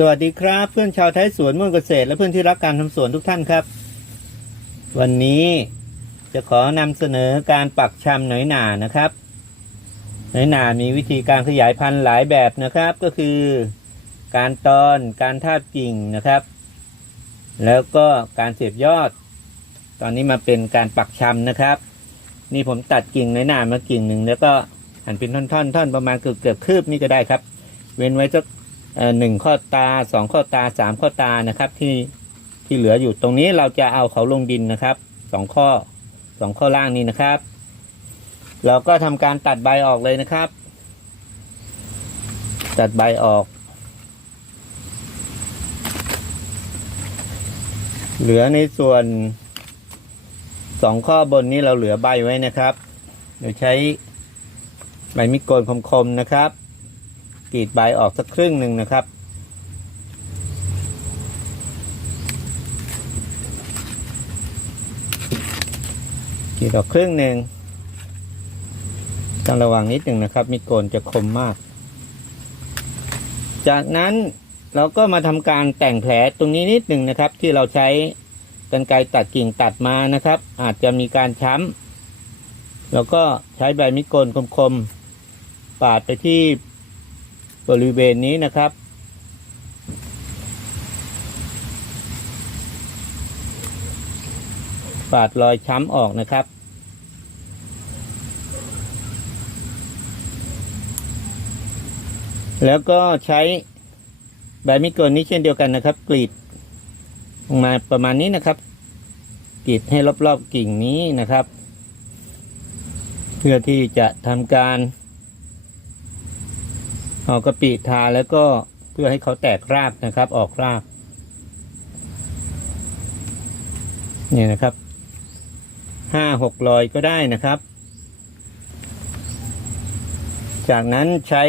สวัสดีครับ เพื่อนชาวไทยสวนม่วงเกษตร และเพื่อนที่รักการทำสวนทุกท่านครับ วันนี้จะขอนำเสนอการปักชำหน่อยหนานะครับ หน่อยหนามีวิธีการขยายพันธุ์หลายแบบนะครับ ก็คือ การตอนการทาบกิ่งนะครับ แล้วก็การเสียบยอด ตอนนี้มาเป็นการปักชำนะครับ นี่ผมตัดกิ่งหน่อยหนามากิ่งหนึ่งแล้วก็หั่นเป็นท่อนๆท่อนประมาณเกือบเกือบคืบนี่ก็ได้ครับ เว้นไว้สัก หนึ่งข้อตาสองข้อตาสามข้อตานะครับที่ที่เหลืออยู่ตรงนี้เราจะเอาเขาลงดินนะครับสองข้อสองข้อล่างนี้นะครับ เราก็ทำการตัดใบออกเลยนะครับ ตัดใบออก เหลือในส่วนสองข้อบนนี้เราเหลือใบไว้นะครับเดี๋ยวใช้ใบมิดโกนคมๆนะครับ กรีดใบออกสักครึ่งหนึ่งนะครับ กรีดออกครึ่งหนึ่งต้องระวังนิดหนึ่งนะครับ มีโกนจะคมมาก จากนั้นเราก็มาทำการแต่งแผลตรงนี้นิดหนึ่งนะครับ ที่เราใช้กรรไกรตัดกิ่งตัดมานะครับ อาจจะมีการช้ำแล้วก็ใช้ใบมิดโกนคมๆปาดไปที่ บริเวณนี้นะครับ ปาดรอยช้ำออกนะครับ แล้วก็ใช้ใบมิโกนนี้เช่นเดียวกันนะครับ กรีดลงมาประมาณนี้นะครับกรีดให้รอบๆกิ่งนี้นะครับ เพื่อที่จะทำการ เอากะปิทาแล้วก็เพื่อให้เขาแตกรากนะครับ ออกรากนี่นะครับห้าหกรอยก็ได้นะครับ จากนั้นใช้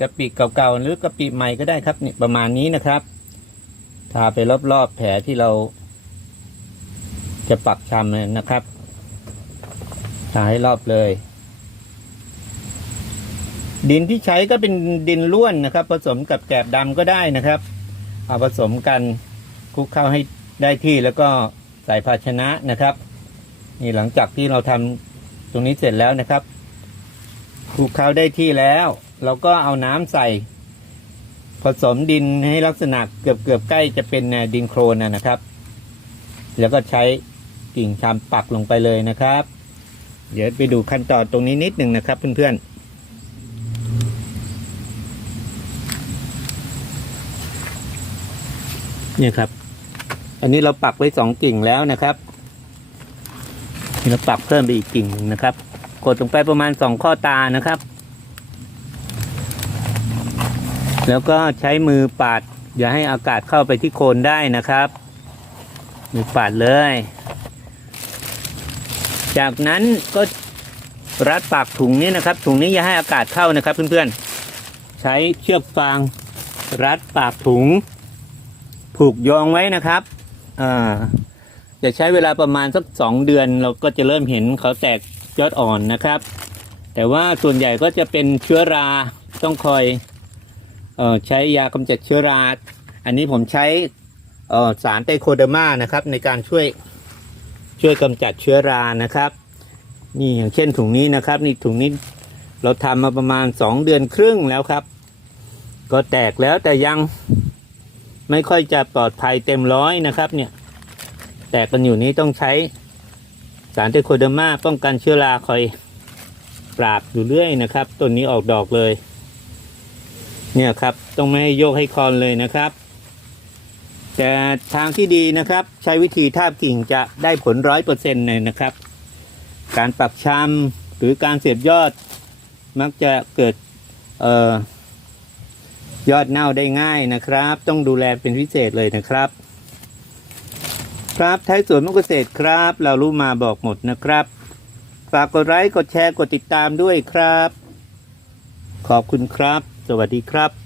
กะปิเก่าๆหรือกะปิใหม่ก็ได้ครับนี่ประมาณนี้นะครับ ทาไปรอบๆแผลที่เรา จะปักชำนะครับทาให้รอบเลย ดินที่ใช้ก็เป็นดินล้วนนะครับ ผสมกับแกลบดำก็ได้นะครับเอาผสมกันคลุกเข้าให้ได้ที่แล้วก็ใส่ภาชนะนะครับนี่หลังจากที่เราทำตรงนี้เสร็จแล้วนะครับคลุกเข้าได้ที่แล้ว เราก็เอาน้ำใส่ ผสมดินให้ลักษณะเกือบเกือบใกล้จะเป็นดินโครนนะนะครับ แล้วก็ใช้กิ่งชามปักลงไปเลยนะครับ เดี๋ยวไปดูขั้นตอนตรงนี้นิดหนึ่งนะครับเพื่อนๆ เนี่ยครับ อันนี้เราปักไว้สองกิ่งแล้วนะครับนี่เราปักเพิ่มไปอีกกิ่งหนึ่งนะครับ กดลงไปประมาณสองข้อตานะครับ แล้วก็ใช้มือปาด อย่าให้อากาศเข้าไปที่โคนได้นะครับ มือปาดเลย จากนั้นก็รัดปากถุงนี้นะครับ ถุงนี้อย่าให้อากาศเข้านะครับเพื่อนๆ ใช้เชือกฟางรัดปากถุง ผูกยองไว้นะครับอ่าจะใช้เวลาประมาณสักสองเดือน เราก็จะเริ่มเห็นเขาแตกยอดอ่อนนะครับ แต่ว่าส่วนใหญ่ก็จะเป็นเชื้อราต้องคอยออใช้ยากำจัดเชื้อรา อันนี้ผมใช้ออสารไตโคเดอร์มานะครับ ในการช่วยช่วยกำจัดเชื้อรานะครับ นี่อย่างเช่นถุงนี้นะครับ นี่ถุงนี้เราทำมาประมาณสองเดือนครึ่งแล้วครับ ก็แตกแล้วแต่ยัง ไม่ค่อยจะปลอดภัยเต็มร้อยนะครับ เนี่ย แต่กันอยู่นี้ต้องใช้สารเตโคเดอร์มาป้องกันเชื้อราคอยปราบอยู่เรื่อยนะครับต้นนี้ออกดอกเลย เนี่ยครับต้องไม่ให้โยกให้คอนเลยนะครับ แต่ทางที่ดีนะครับ ใช้วิธีทาบกิ่งจะได้ผลร้อยเปอร์เซ็นต์เลยนะครับ การปักชำหรือการเสียบยอดมักจะเกิดเอ่อ ยอดเน่าได้ง่ายนะครับ ต้องดูแลเป็นพิเศษเลยนะครับ ครับท้ายสวนมะเกษตรครับ เรารู้มาบอกหมดนะครับฝากกดไลค์กดแชร์กดติดตามด้วยครับ ขอบคุณครับ สวัสดีครับ